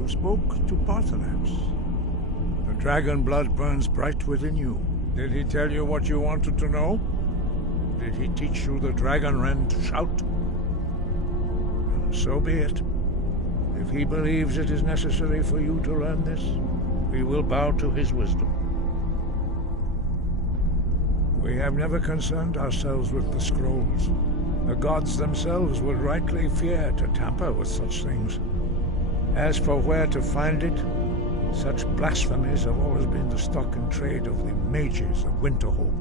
you spoke to Parthenax. The dragon blood burns bright within you. Did he tell you what you wanted to know? Did he teach you the dragon rend shout? So be it. If he believes it is necessary for you to learn this, we will bow to his wisdom. We have never concerned ourselves with the scrolls. The gods themselves would rightly fear to tamper with such things. As for where to find it, such blasphemies have always been the stock and trade of the mages of Winterhold.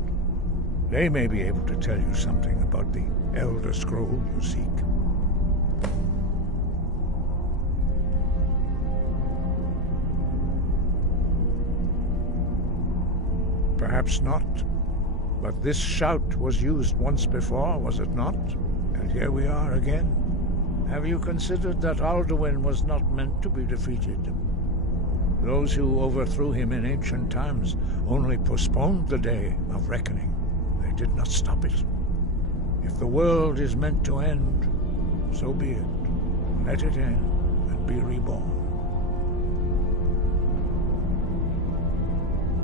They may be able to tell you something about the Elder Scroll you seek. Perhaps not. But this shout was used once before, was it not? And here we are again. Have you considered that Alduin was not meant to be defeated? Those who overthrew him in ancient times only postponed the day of reckoning. They did not stop it. If the world is meant to end, so be it. Let it end and be reborn.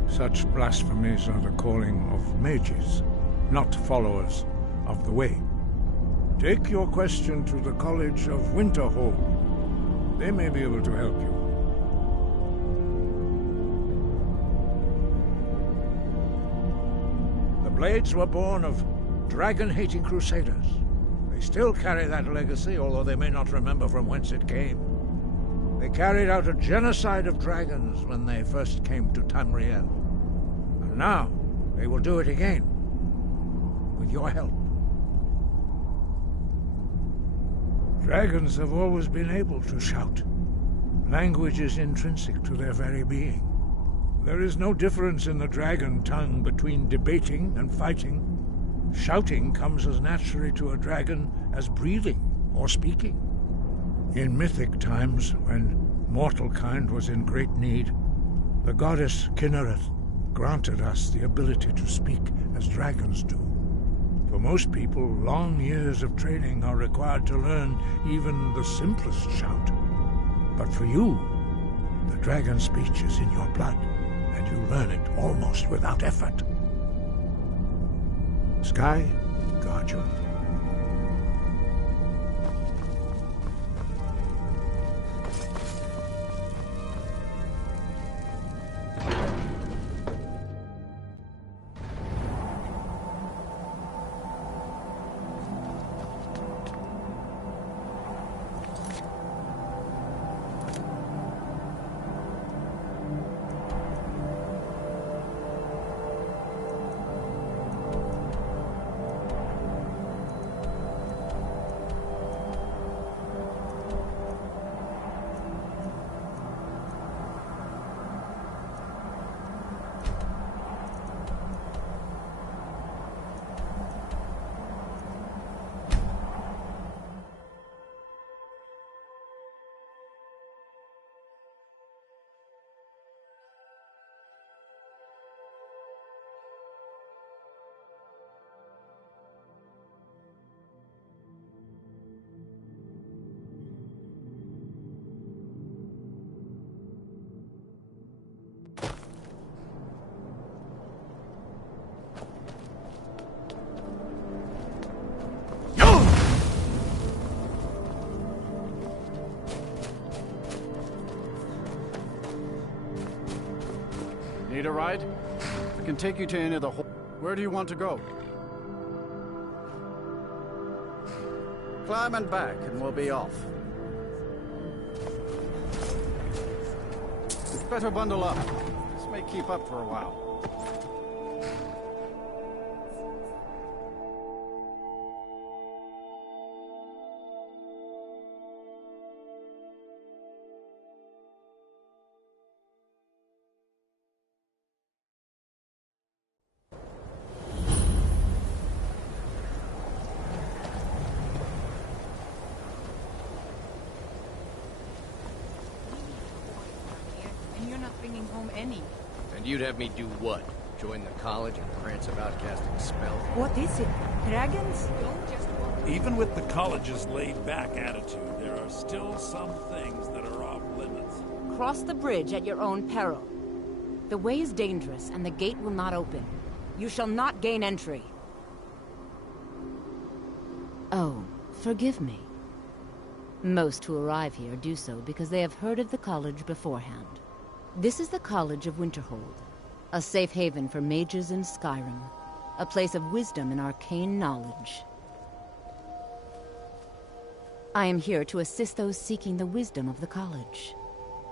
Such blasphemies are the calling of mages, not followers of the way. Take your question to the College of Winterhold. They may be able to help you. The Blades were born of dragon-hating crusaders. They still carry that legacy, although they may not remember from whence it came. They carried out a genocide of dragons when they first came to Tamriel. And now, they will do it again. With your help. Dragons have always been able to shout. Language is intrinsic to their very being. There is no difference in the dragon tongue between debating and fighting. Shouting comes as naturally to a dragon as breathing or speaking. In mythic times, when mortal kind was in great need, the goddess Kinnereth granted us the ability to speak as dragons do. For most people, long years of training are required to learn even the simplest shout. But for you, the dragon speech is in your blood, and you learn it almost without effort. Sky, guard you. Need a ride? I can take you to any of the whole... Where do you want to go? Climb and back, and we'll be off. You'd better bundle up. This may keep up for a while. And you'd have me do what? Join the college and prance about casting spells? What is it? Dragons? Don't just walk Even with the college's laid-back attitude, there are still some things that are off limits. Cross the bridge at your own peril. The way is dangerous, and the gate will not open. You shall not gain entry. Oh, forgive me. Most who arrive here do so because they have heard of the college beforehand. This is the College of Winterhold, a safe haven for mages in Skyrim, a place of wisdom and arcane knowledge. I am here to assist those seeking the wisdom of the college.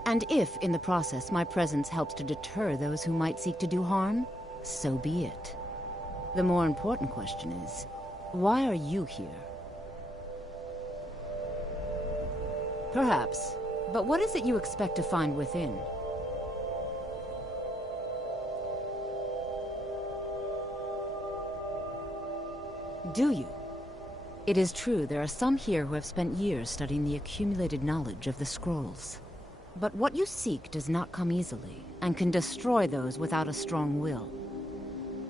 And if, in the process, my presence helps to deter those who might seek to do harm, so be it. The more important question is, why are you here? Perhaps, but what is it you expect to find within? Do you? It is true there are some here who have spent years studying the accumulated knowledge of the scrolls. But what you seek does not come easily, and can destroy those without a strong will.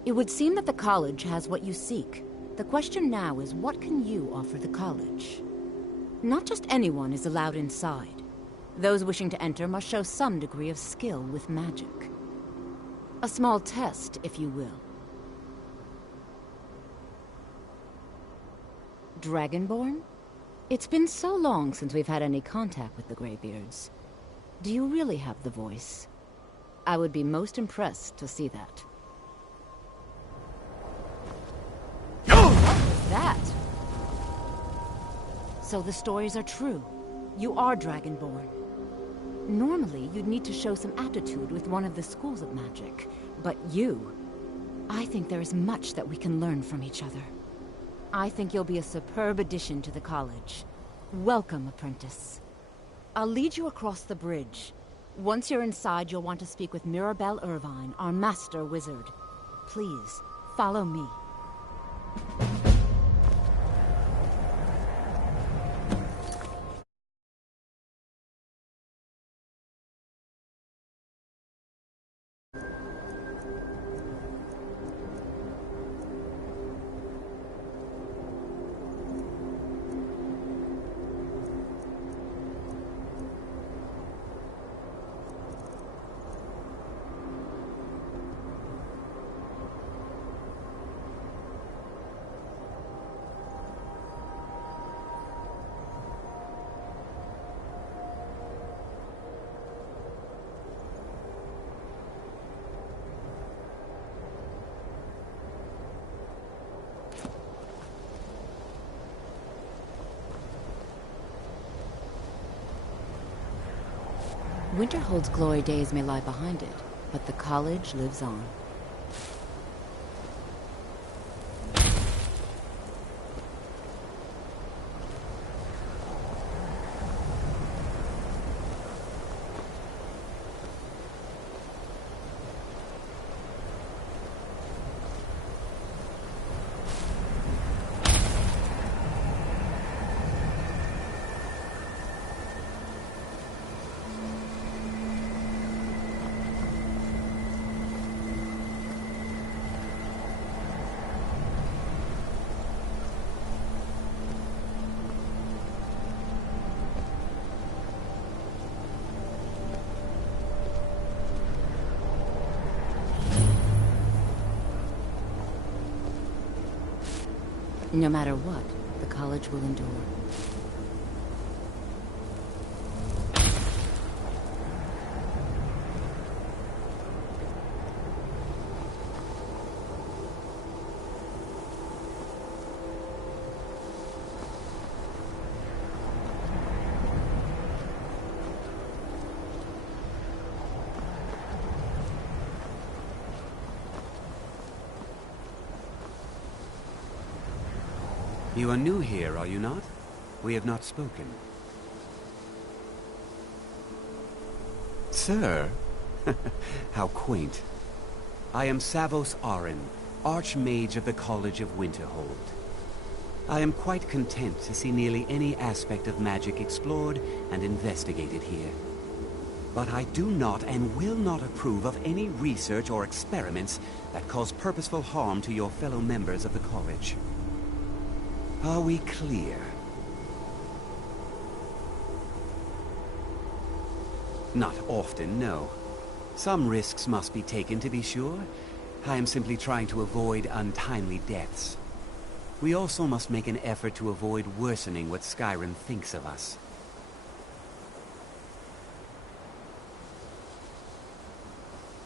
It would seem that the college has what you seek. The question now is, what can you offer the college? Not just anyone is allowed inside. Those wishing to enter must show some degree of skill with magic. A small test, if you will. Dragonborn? It's been so long since we've had any contact with the Greybeards. Do you really have the voice? I would be most impressed to see that. What was that? So the stories are true. You are Dragonborn. Normally, you'd need to show some aptitude with one of the schools of magic. But you... I think there is much that we can learn from each other. I think you'll be a superb addition to the college. Welcome, apprentice. I'll lead you across the bridge. Once you're inside, you'll want to speak with Mirabelle Irvine, our master wizard. Please, follow me. Winterhold's glory days may lie behind it, but the college lives on. No matter what, the college will endure. You are new here, are you not? We have not spoken. Sir? How quaint. I am Savos Arin, Archmage of the College of Winterhold. I am quite content to see nearly any aspect of magic explored and investigated here. But I do not and will not approve of any research or experiments that cause purposeful harm to your fellow members of the college. Are we clear? Not often, no. Some risks must be taken, to be sure. I am simply trying to avoid untimely deaths. We also must make an effort to avoid worsening what Skyrim thinks of us.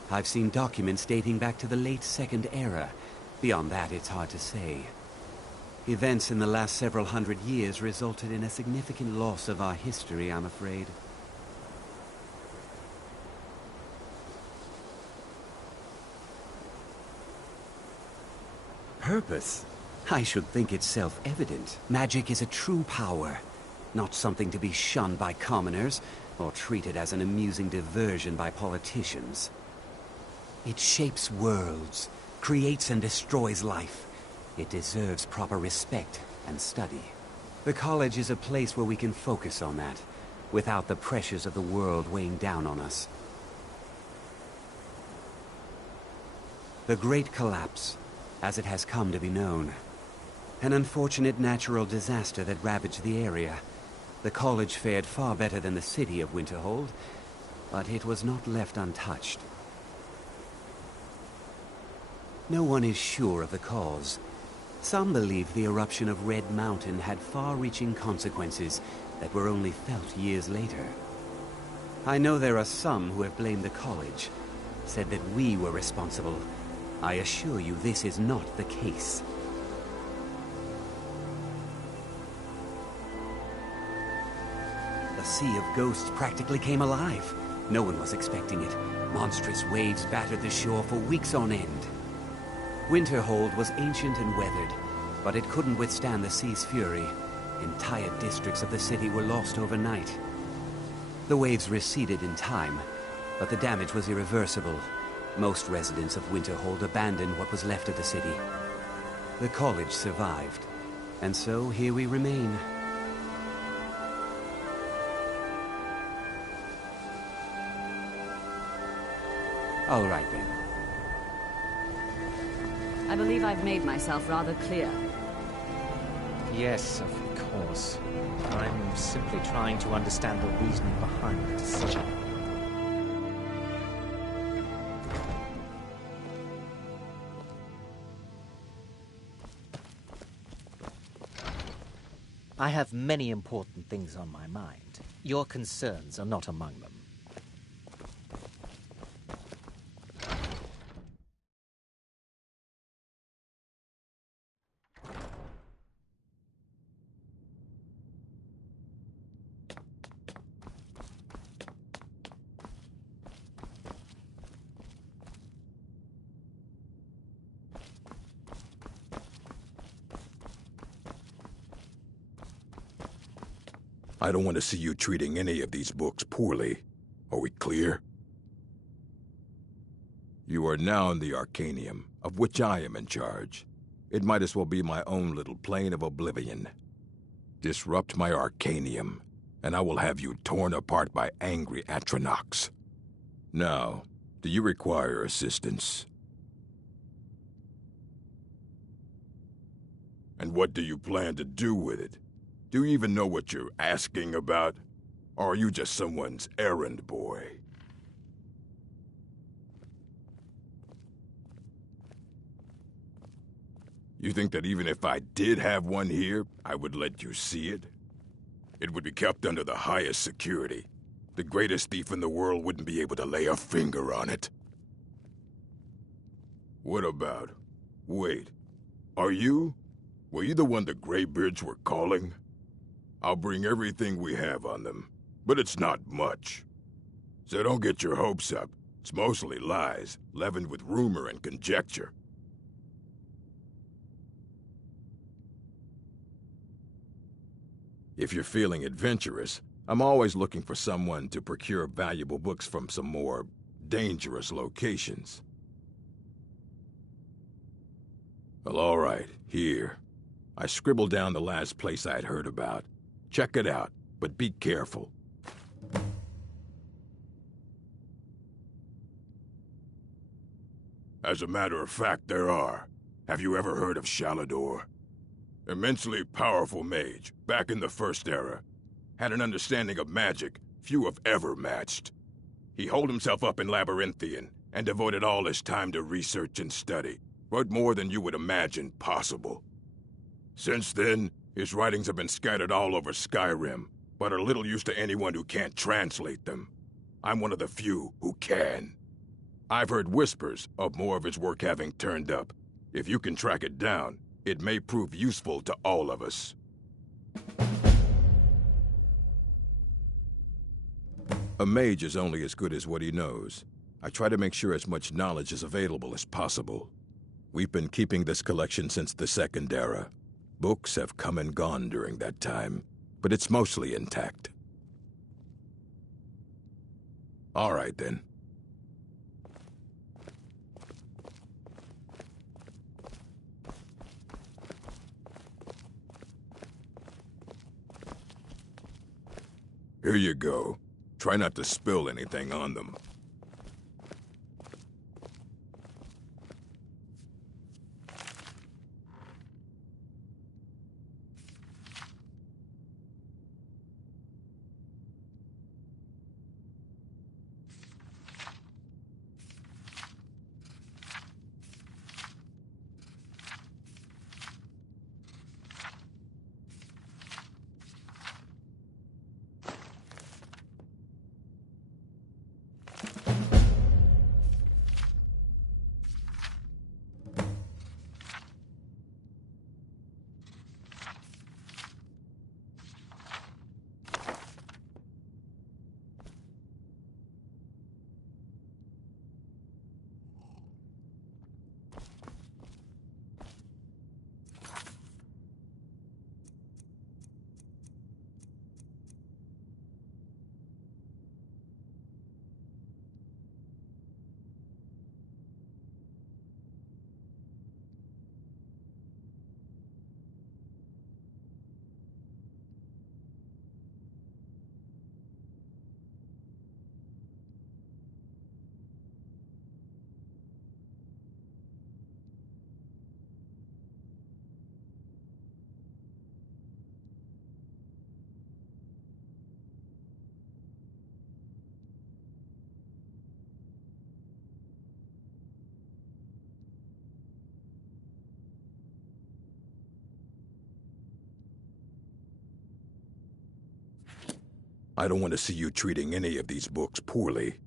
I've seen documents dating back to the late Second Era. Beyond that, it's hard to say. Events in the last several hundred years resulted in a significant loss of our history, I'm afraid. Purpose? I should think it's self-evident. Magic is a true power, not something to be shunned by commoners, or treated as an amusing diversion by politicians. It shapes worlds, creates and destroys life. It deserves proper respect and study. The college is a place where we can focus on that, without the pressures of the world weighing down on us. The Great Collapse, as it has come to be known. An unfortunate natural disaster that ravaged the area. The college fared far better than the city of Winterhold, but it was not left untouched. No one is sure of the cause. Some believe the eruption of Red Mountain had far-reaching consequences that were only felt years later. I know there are some who have blamed the college, said that we were responsible. I assure you this is not the case. The Sea of Ghosts practically came alive. No one was expecting it. Monstrous waves battered the shore for weeks on end. Winterhold was ancient and weathered, but it couldn't withstand the sea's fury. Entire districts of the city were lost overnight. The waves receded in time, but the damage was irreversible. Most residents of Winterhold abandoned what was left of the city. The college survived, and so here we remain. All right then. I believe I've made myself rather clear. Yes, of course. I'm simply trying to understand the reasoning behind the decision. I have many important things on my mind. Your concerns are not among them. I don't want to see you treating any of these books poorly. Are we clear? You are now in the Arcanium, of which I am in charge. It might as well be my own little plane of oblivion. Disrupt my Arcanium, and I will have you torn apart by angry Atronachs. Now, do you require assistance? And what do you plan to do with it? Do you even know what you're asking about? Or are you just someone's errand boy? You think that even if I did have one here, I would let you see it? It would be kept under the highest security. The greatest thief in the world wouldn't be able to lay a finger on it. What about? Wait, are you? Were you the one the Greybeards were calling? I'll bring everything we have on them, but it's not much. So don't get your hopes up. It's mostly lies, leavened with rumor and conjecture. If you're feeling adventurous, I'm always looking for someone to procure valuable books from some more dangerous locations. Well, all right, here. I scribbled down the last place I'd heard about. Check it out, but be careful. As a matter of fact, there are. Have you ever heard of Shalador? Immensely powerful mage, back in the First Era. Had an understanding of magic few have ever matched. He holed himself up in Labyrinthian, and devoted all his time to research and study, but more than you would imagine possible. Since then, his writings have been scattered all over Skyrim, but are little use to anyone who can't translate them. I'm one of the few who can. I've heard whispers of more of his work having turned up. If you can track it down, it may prove useful to all of us. A mage is only as good as what he knows. I try to make sure as much knowledge is available as possible. We've been keeping this collection since the Second Era. Books have come and gone during that time, but it's mostly intact. All right, then. Here you go. Try not to spill anything on them. I don't want to see you treating any of these books poorly.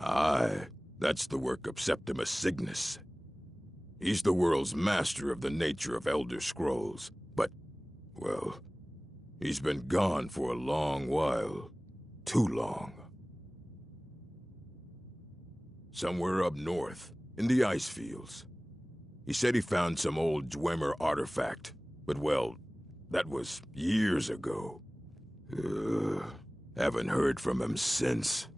Aye, that's the work of Septimus Cygnus. He's the world's master of the nature of Elder Scrolls, but, well, he's been gone for a long while. Too long. Somewhere up north, in the ice fields. He said he found some old Dwemer artifact, but well, that was years ago. Haven't heard from him since.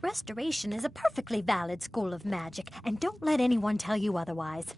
Restoration is a perfectly valid school of magic, and don't let anyone tell you otherwise.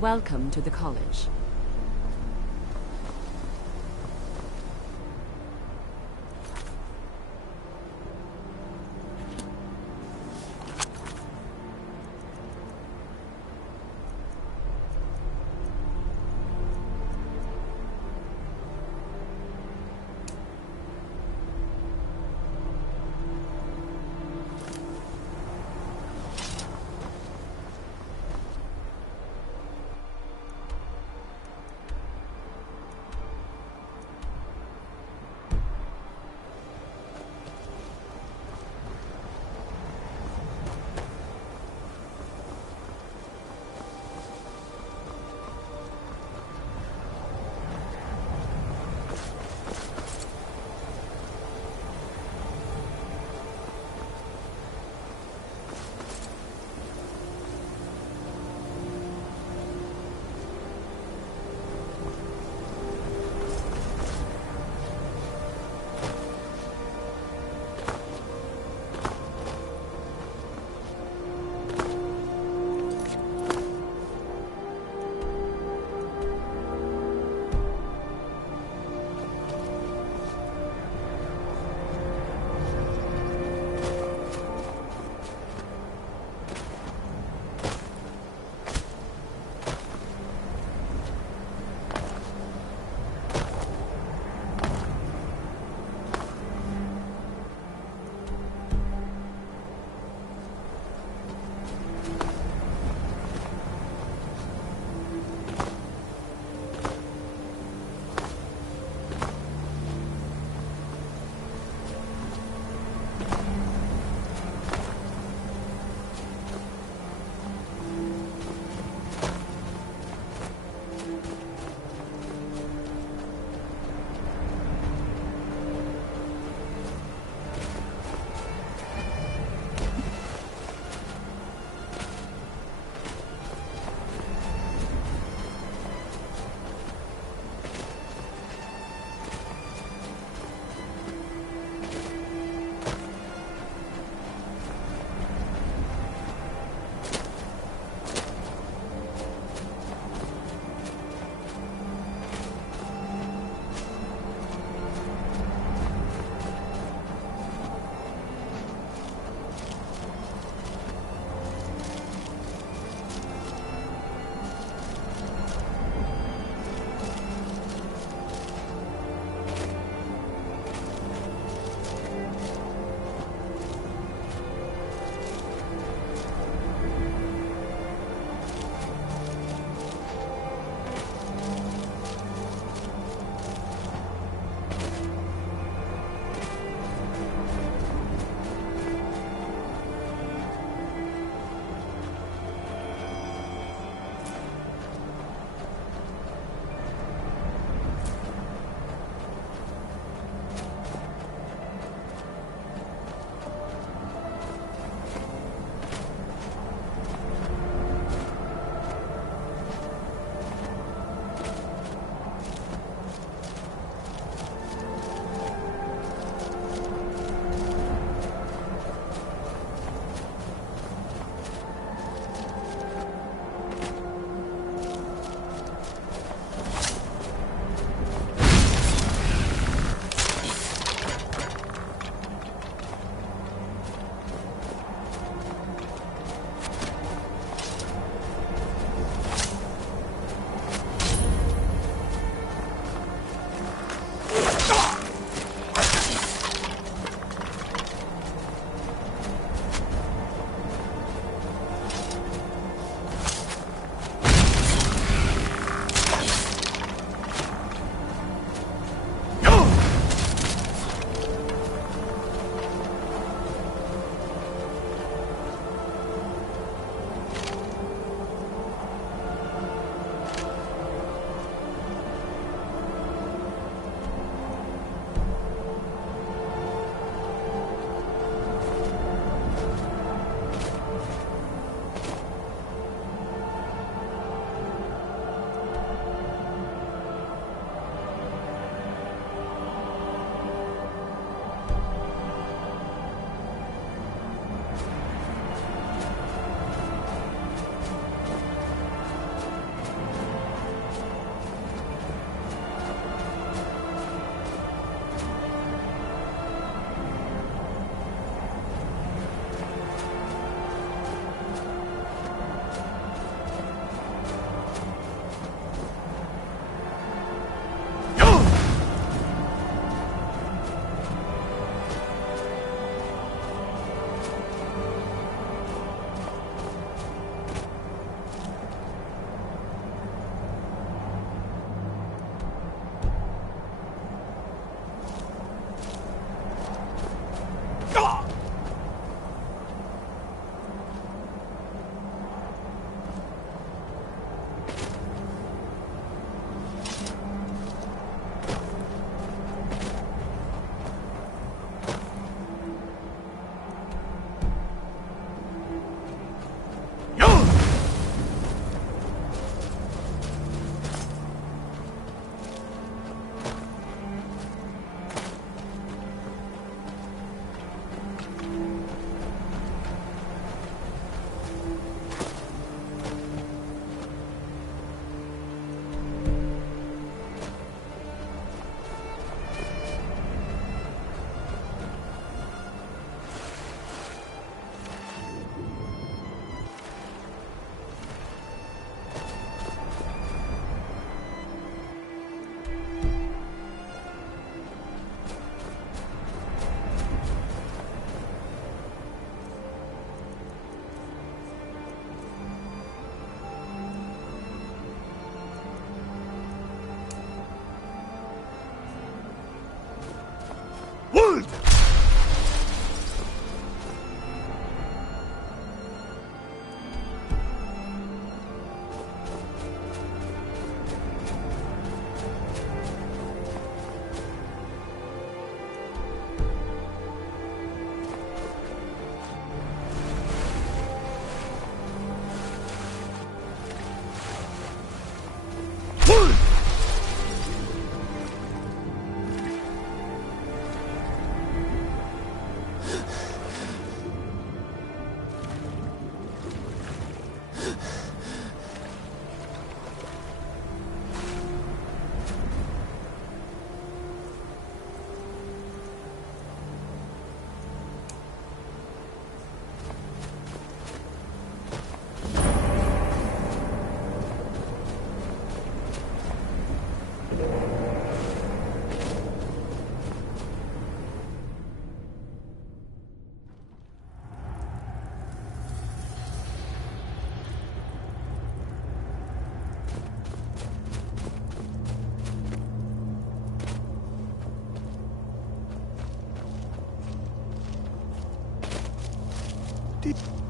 Welcome to the college.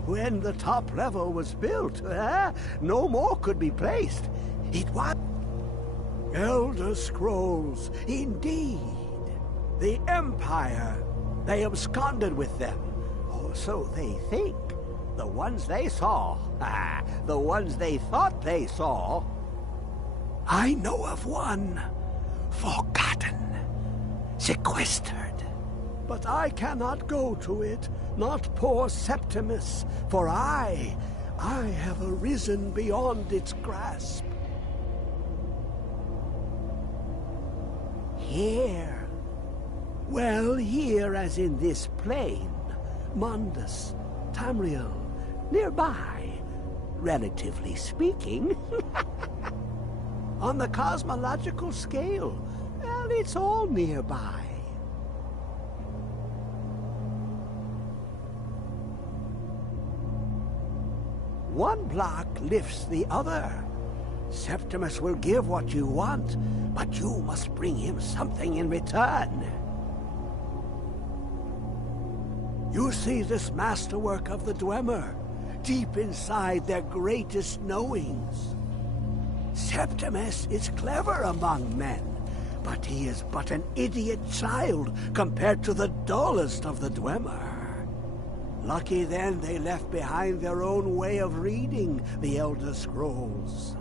When the top level was built, no more could be placed. It was Elder Scrolls, indeed. The Empire. They absconded with them. Or so they think. The ones they saw. The ones they thought they saw. I know of one. Forgotten. Sequestered. But I cannot go to it, not poor Septimus, for I have arisen beyond its grasp. Here. Well, here as in this plain, Mundus, Tamriel, nearby, relatively speaking. On the cosmological scale, well, it's all nearby. One block lifts the other. Septimus will give what you want, but you must bring him something in return. You see this masterwork of the Dwemer, deep inside their greatest knowings. Septimus is clever among men, but he is but an idiot child compared to the dullest of the Dwemer. Lucky then they left behind their own way of reading the Elder Scrolls.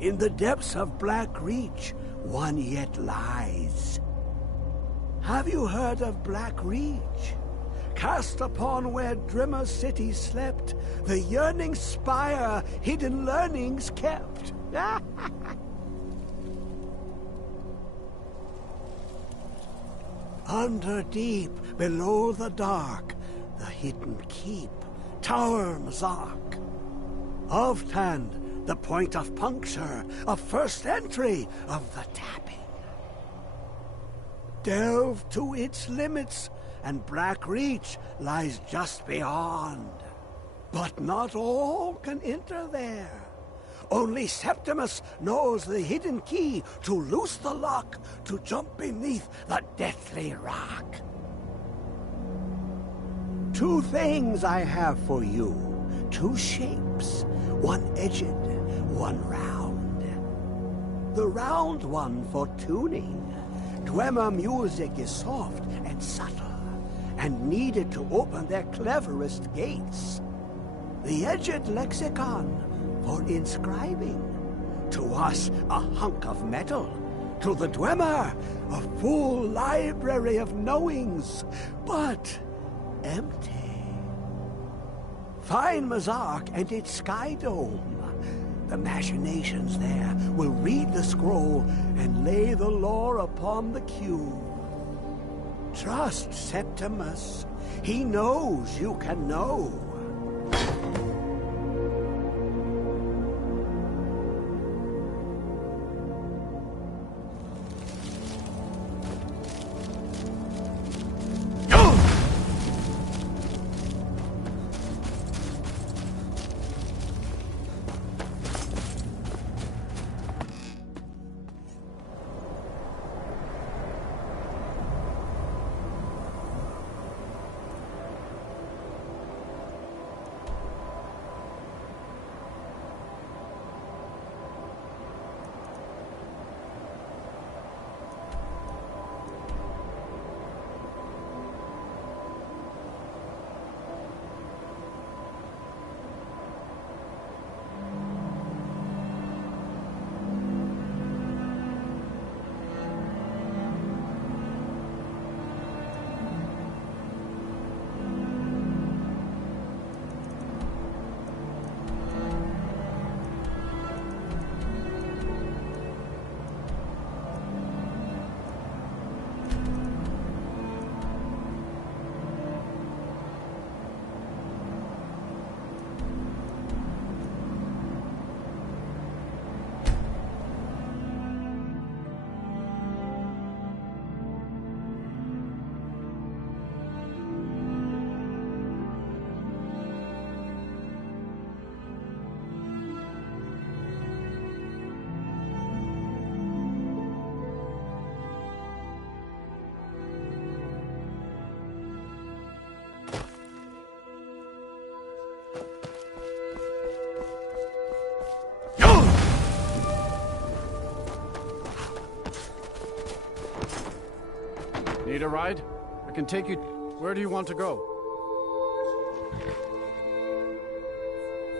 In the depths of Black Reach, one yet lies. Have you heard of Black Reach? Cast upon where Drimmer City slept, the yearning spire hidden learnings kept. Under deep, below the dark, the hidden keep, Tower Mazark. Of Tand, the point of puncture, of first entry of the tapping. Delve to its limits, and Black Reach lies just beyond. But not all can enter there. Only Septimus knows the hidden key to loose the lock, to jump beneath the deathly rock. 2 things I have for you. 2 shapes. One edged, one round. The round one for tuning. Dwemer music is soft and subtle, and needed to open their cleverest gates. The edged lexicon for inscribing. To us, a hunk of metal. To the Dwemer, a full library of knowings, but empty. Find Mazark and its sky dome. The machinations there will read the scroll and lay the lore upon the cube. Trust Septimus. He knows you can know. Need a ride? I can take you... Where do you want to go?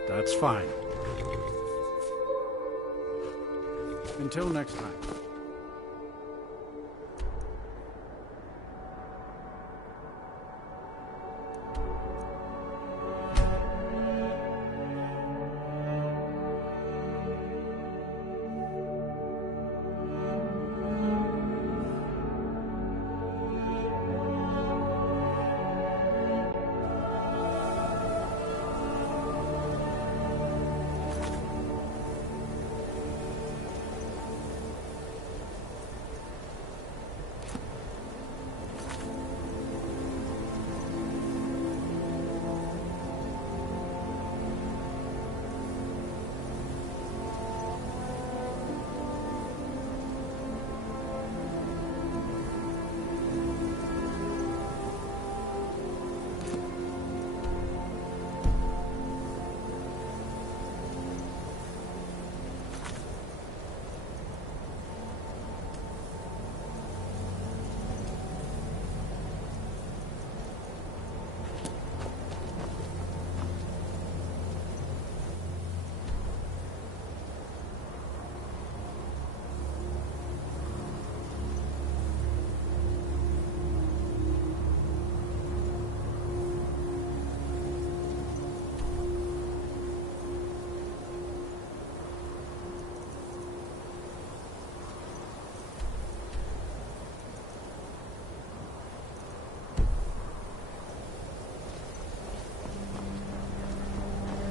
That's fine. Until next time.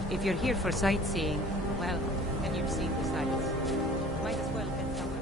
If you're here for sightseeing, well, then you've seen the sights. Might as well head somewhere.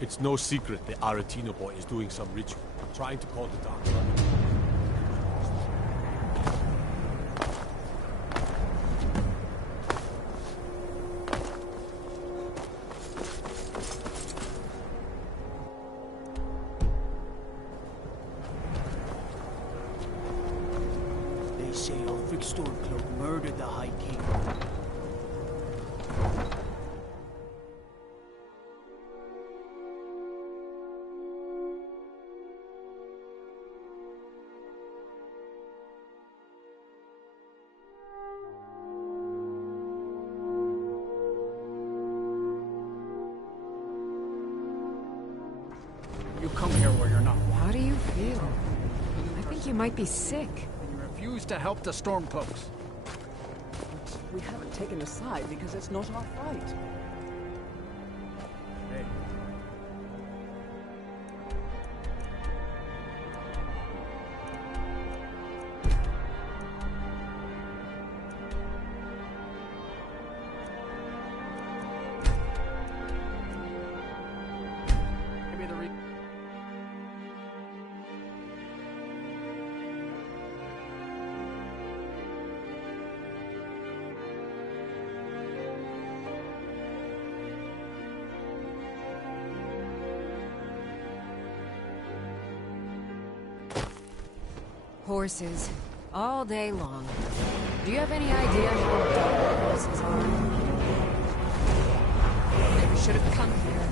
It's no secret the Aretino boy is doing some ritual, trying to call the Dark Brother. They say Ulfric Stormcloak murdered the High King. You come here where you're not wanted. How do you feel? I think you might be sick. And you refuse to help the Stormcloaks. We haven't taken a side because it's not our fight. Hey. Give me the Horses. All day long. Do you have any idea how dull horses are? Never should have come here.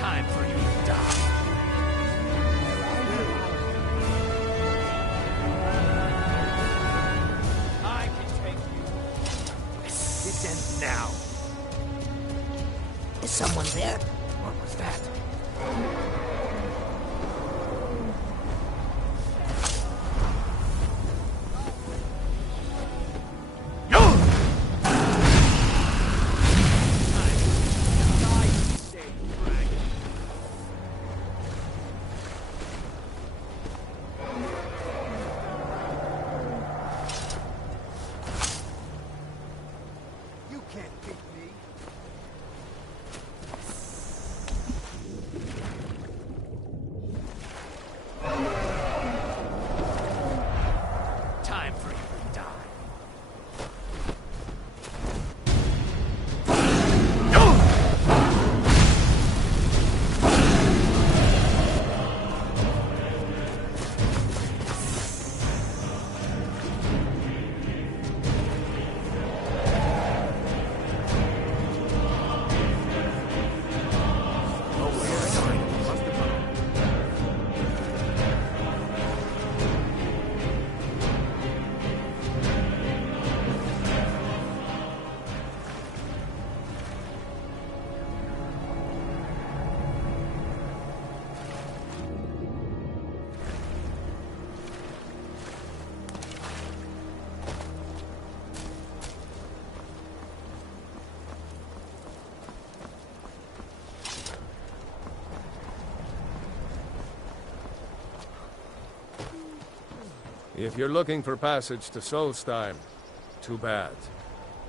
time for you to die. I can take you. This ends now. Is someone there? What was that? If you're looking for passage to Solstheim, too bad.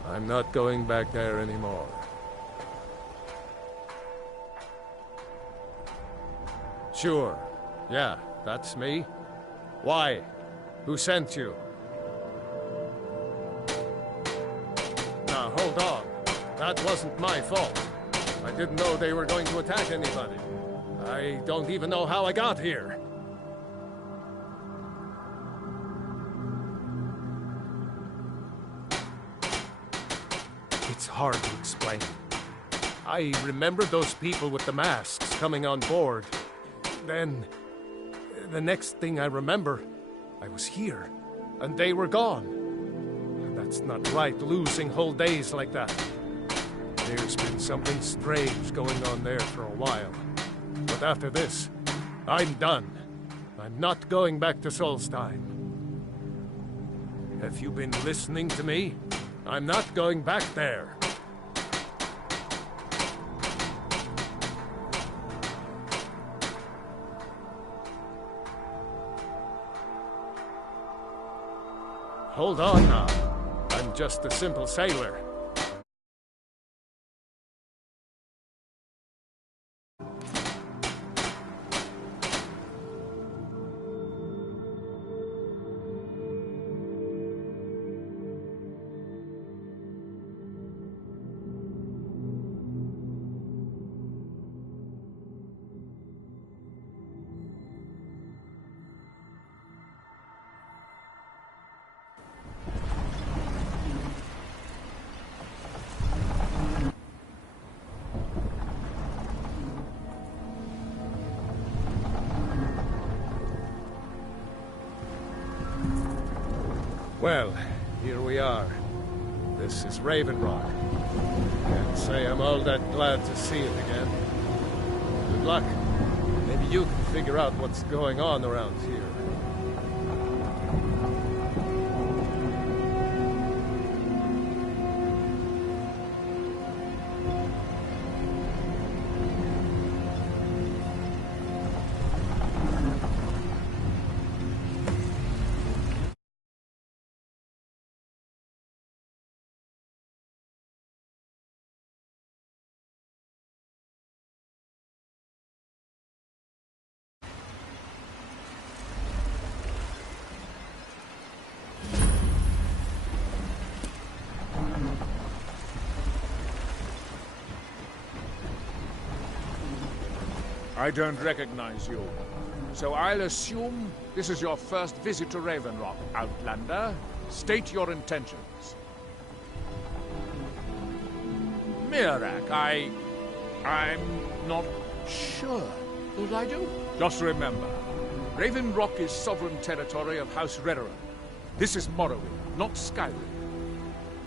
I'm not going back there anymore. Sure. Yeah, that's me. Why? Who sent you? Now, hold on. That wasn't my fault. I didn't know they were going to attack anybody. I don't even know how I got here. It's hard to explain. I remember those people with the masks coming on board. Then, the next thing I remember, I was here, and they were gone. That's not right, losing whole days like that. There's been something strange going on there for a while. But after this, I'm done. I'm not going back to Solstheim. Have you been listening to me? I'm not going back there. Hold on now. I'm just a simple sailor. Well, here we are. This is Raven Rock. Can't say I'm all that glad to see it again. Good luck. Maybe you can figure out what's going on around here. I don't recognize you. So I'll assume this is your first visit to Raven Rock, Outlander. State your intentions. Mirak, I'm not sure that I do. Just remember, Raven Rock is sovereign territory of House Redoran. This is Morrowind, not Skyrim.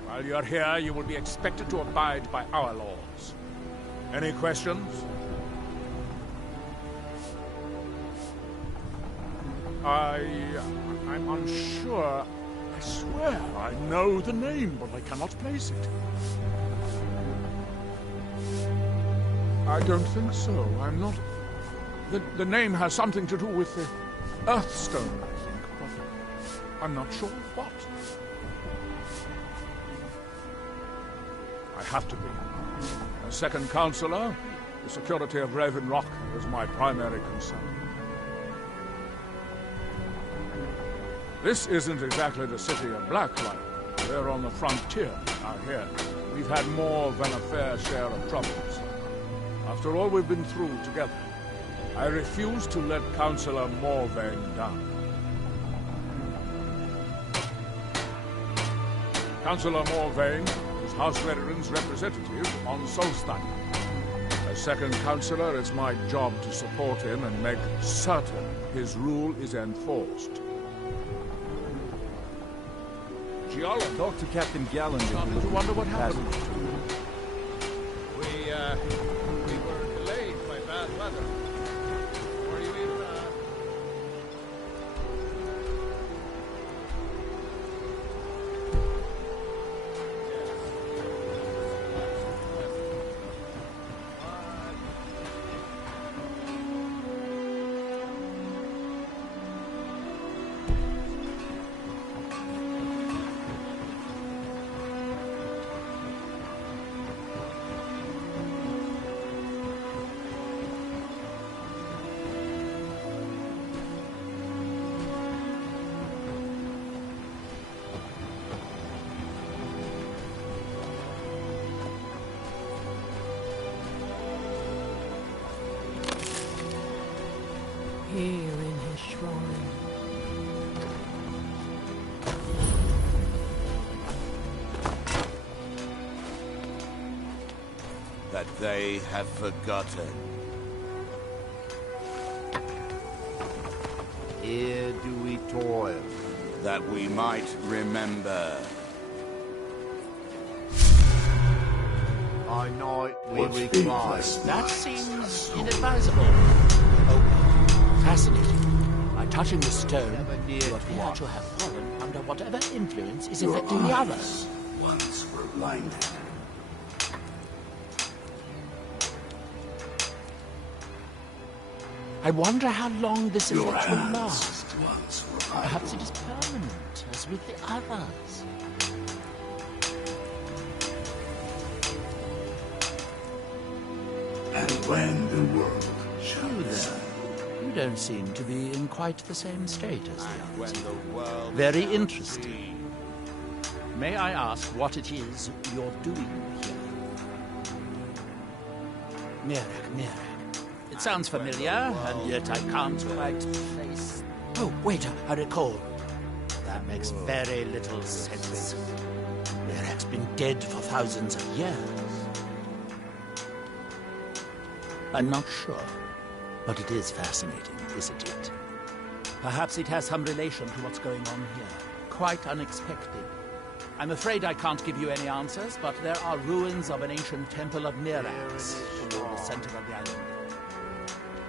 While you're here, you will be expected to abide by our laws. Any questions? I'm unsure. I swear I know the name, but I cannot place it. I don't think so. I'm not... The name has something to do with the Earthstone, I think, but I'm not sure what. I have to be. As second counselor, the security of Raven Rock is my primary concern. This isn't exactly the city of Blacklight. We're on the frontier out here. We've had more than a fair share of troubles. After all we've been through together, I refuse to let Councillor Morvain down. Councillor Morvain is House Redoran's representative on Solstheim. As second councillor, it's my job to support him and make certain his rule is enforced. Talk to Captain Galland. Starting to wonder what happened. We were delayed by bad weather. Were you in, crime. That they have forgotten. Here do we toil, that we might remember. By night we recline. That seems inadvisable. Oh, fascinating. By touching the stone, you appear to have fallen under whatever influence is affecting the others. Once were blinded. I wonder how long this Your effect will hands last. once were Perhaps it is permanent, as with the others. And when the world shall You listen. then, you don't seem to be in quite the same state as the others. Very interesting. May I ask what it is you're doing here? Mirek. It sounds familiar, and yet I can't quite place... Oh, wait, I recall. That makes very little sense. Mirek's been dead for thousands of years. I'm not sure, but it is fascinating, isn't it? Perhaps it has some relation to what's going on here. Quite unexpected. I'm afraid I can't give you any answers, but there are ruins of an ancient temple of Mirax toward the center of the island.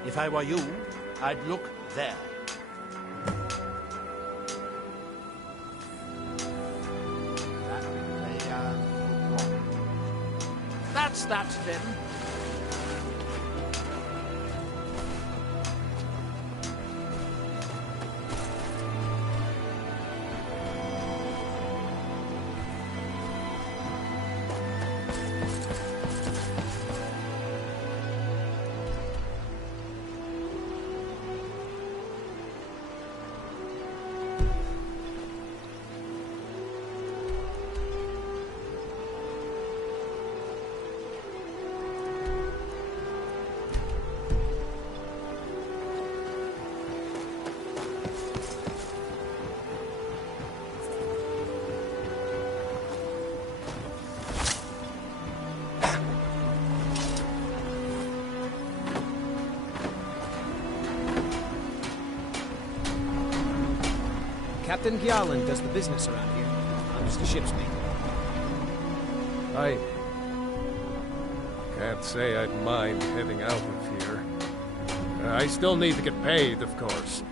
If I were you, I'd look there. That's that, then. Captain Gjallan does the business around here. I'm just a ship's mate. I can't say I'd mind heading out of here. I still need to get paid, of course.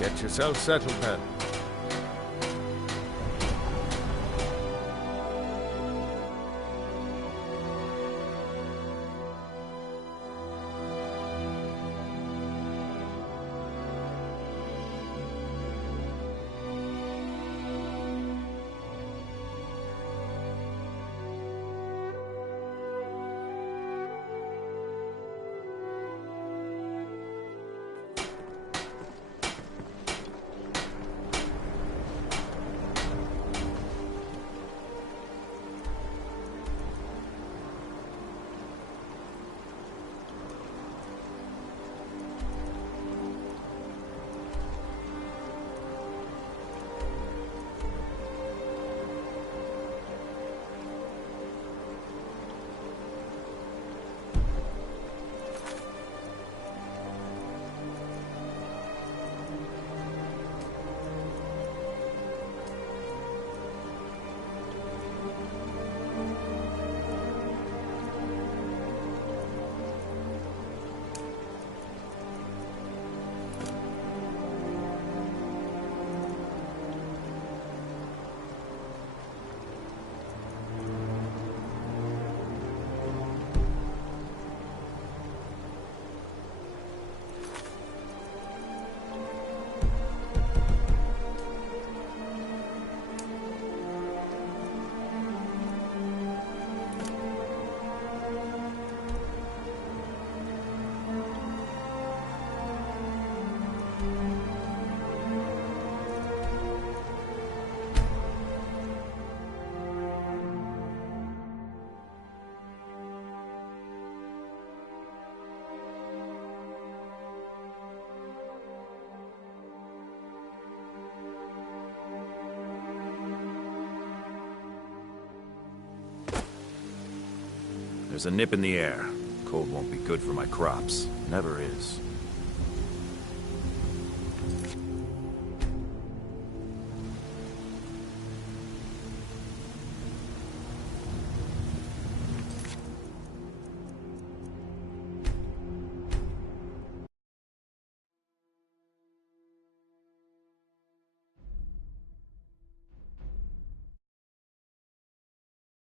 Get yourself settled, then. There's a nip in the air. Cold won't be good for my crops. Never is.